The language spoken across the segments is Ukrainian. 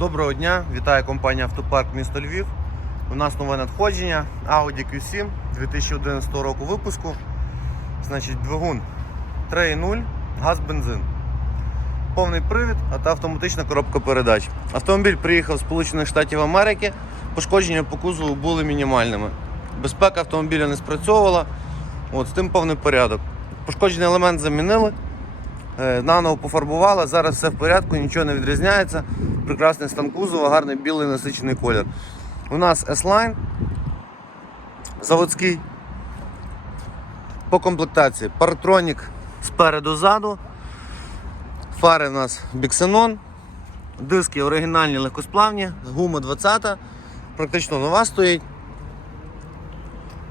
Доброго дня, вітає компанія Автопарк місто Львів. У нас нове надходження Audi Q7 2011 року випуску. Значить, двигун 3.0, газ бензин. Повний привід та автоматична коробка передач. Автомобіль приїхав з Сполучених Штатів Америки. Пошкодження по кузову були мінімальними. Безпека автомобіля не спрацьовувала. От, з тим повний порядок. Пошкоджений елемент замінили. Е, Наново пофарбували, зараз все в порядку, нічого не відрізняється. Прекрасний стан кузова, гарний білий насичений колір. У нас S-Line заводський. По комплектації паратронік спереду ззаду. Фари у нас біксенон. Диски оригінальні легкосплавні, гума 20, практично нова стоїть.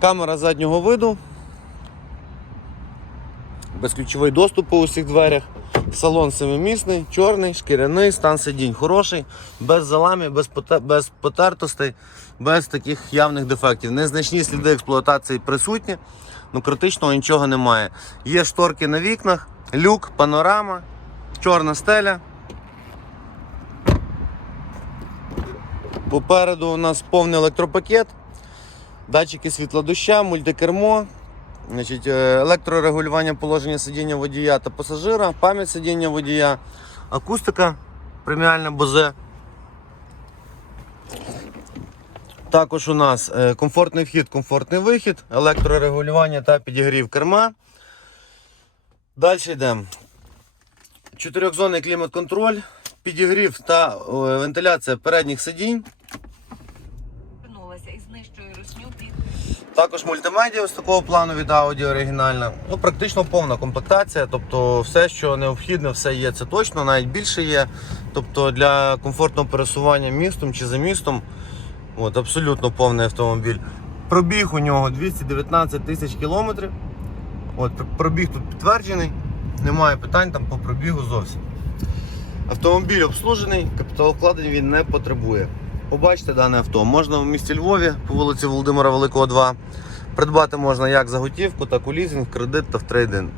Камера заднього виду. Безключовий доступ по усіх дверях. Салон семимісний, чорний, шкіряний, стан сидінь хороший, без заламів, без, без потертостей, без таких явних дефектів. Незначні сліди експлуатації присутні, ну критичного нічого немає. Є шторки на вікнах, люк, панорама, чорна стеля. Попереду у нас повний електропакет, датчики світлодоща, мультикермо, Значить, е, електрорегулювання положення сидіння водія та пасажира, пам'ять сидіння водія, акустика преміальна бозе. Також у нас е, комфортний вхід, комфортний вихід, електрорегулювання та підігрів керма. Далі йдемо. Чотирьохзонний клімат-контроль, підігрів та е, вентиляція передніх сидінь. І знищує русню під Також мультимедіа з такого плану від Audi оригінальна. Ну, практично повна комплектація. Тобто все, що необхідне, все є, це точно, навіть більше є. Тобто для комфортного пересування містом чи за містом. От, абсолютно повний автомобіль. Пробіг у нього 219 тисяч кілометрів. От, пробіг тут підтверджений, немає питань там по пробігу зовсім. Автомобіль обслужений, капіталовкладень він не потребує. Побачите дане авто. Можна в місті Львові по вулиці Володимира Великого 2. Придбати можна як за готівку, так у лізинг, кредит та в трейдинг.